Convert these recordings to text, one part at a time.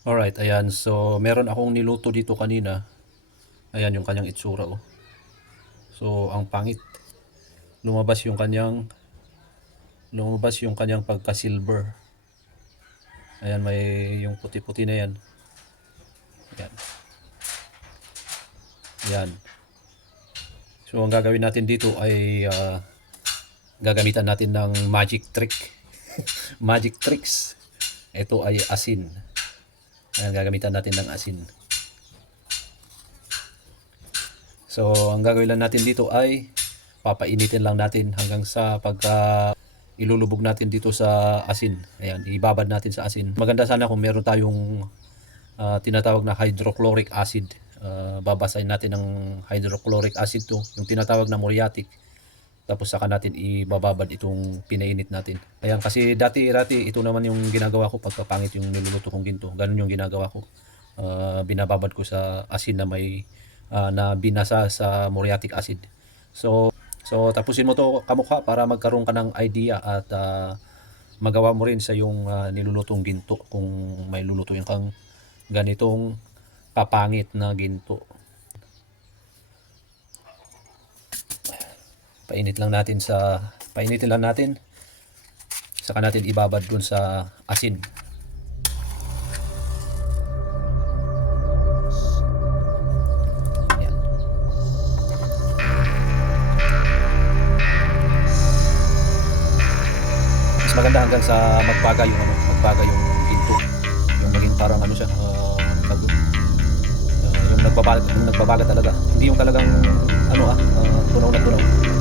Alright, ayan. So, meron akong niluto dito kanina. Ayan yung kanyang itsura, oh. So, ang pangit. Lumabas yung kanyang lumabas yung kanyang pagka-silver. Ayan, may yung puti-puti na yan. Ayan. Ayan. So, ang gagawin natin dito ay ah, gagamitan natin ng magic trick. magic tricks. Ito ay asin. Ayan, gagamitan natin ng asin. So, ang gagawin lang natin dito ay papainitin lang natin hanggang sa pagka ilulubog natin dito sa asin. Ayan, ibabad natin sa asin. Maganda sana kung meron tayong ah, tinatawag na hydrochloric acid. Ah, babasahin natin ng hydrochloric acid to, yung tinatawag na muriatic. Tapos saka natin ibababad itong pinainit natin. Ayan, kasi dati-rati ito naman yung ginagawa ko pagkapangit yung niluluto kong ginto. Ganun yung ginagawa ko. Ah, binababad ko sa asin na may ah, na binasa sa muriatic acid. So, so tapusin mo to kamukha para magkaroon ka ng idea at ah, magawa mo rin sa yung ah, nilulutong ginto kung may lulutuin kang ganitong papangit na ginto. Painit lang natin sa painitin lang natin. Saka natin ibabad dun sa asin. Mas maganda hanggang sa magbaga yung ano, magbaga yung ginto. Yung maging parang ano siya, uh, doon? Uh, yung nagbabaga, yung nagbabaga talaga. Hindi yung talagang ano ah, uh, tunaw na tunaw.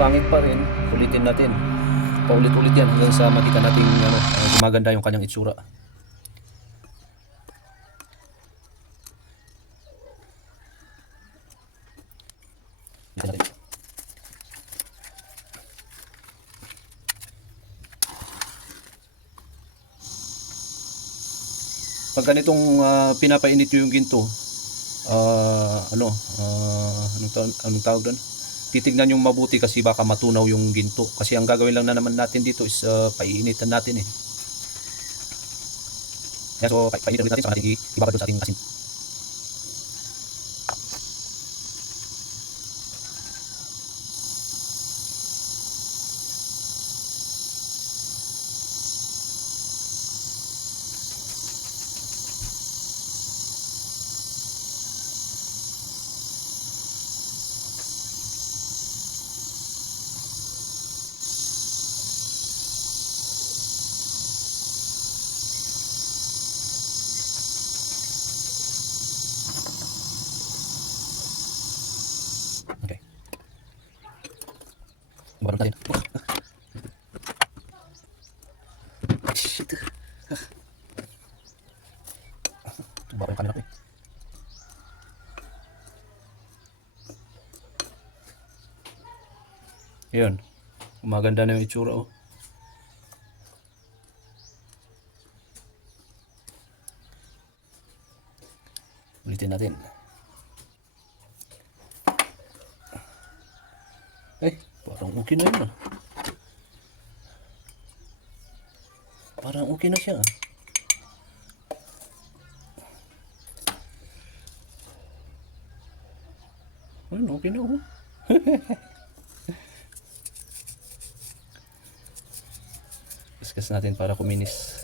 Pangit pa rin, ulitin natin. Paulit-ulit yan hanggang sa makita natin ano, uh, gumaganda yung kanyang itsura. Pag ganitong ah, pinapainit yung ginto, ah, ano, ah, anong, tawag, anong tawag doon? Titignan yung mabuti kasi baka matunaw yung ginto. Kasi ang gagawin lang na naman natin dito is ah, paiinitan natin eh. Yan, so, pa- painitin ulit natin sa natin i- ibabad sa ating asin. Ibabad natin. Shit. Tumba ko yung camera ko eh. Yun. Umaganda na yung itsura oh. Ulitin natin. Eh, parang okay na yun ah. Parang okay na siya ah. Ayun, okay na oh. Kaskas natin para kuminis.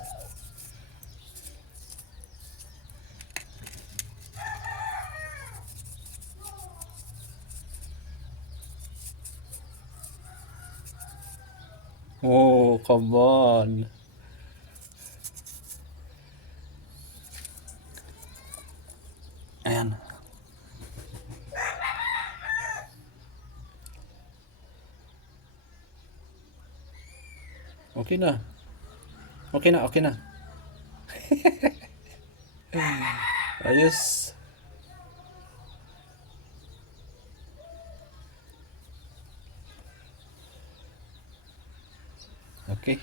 Oh, come on. Ayan. Okay na. Okay na, okay na. Ayos. Okay.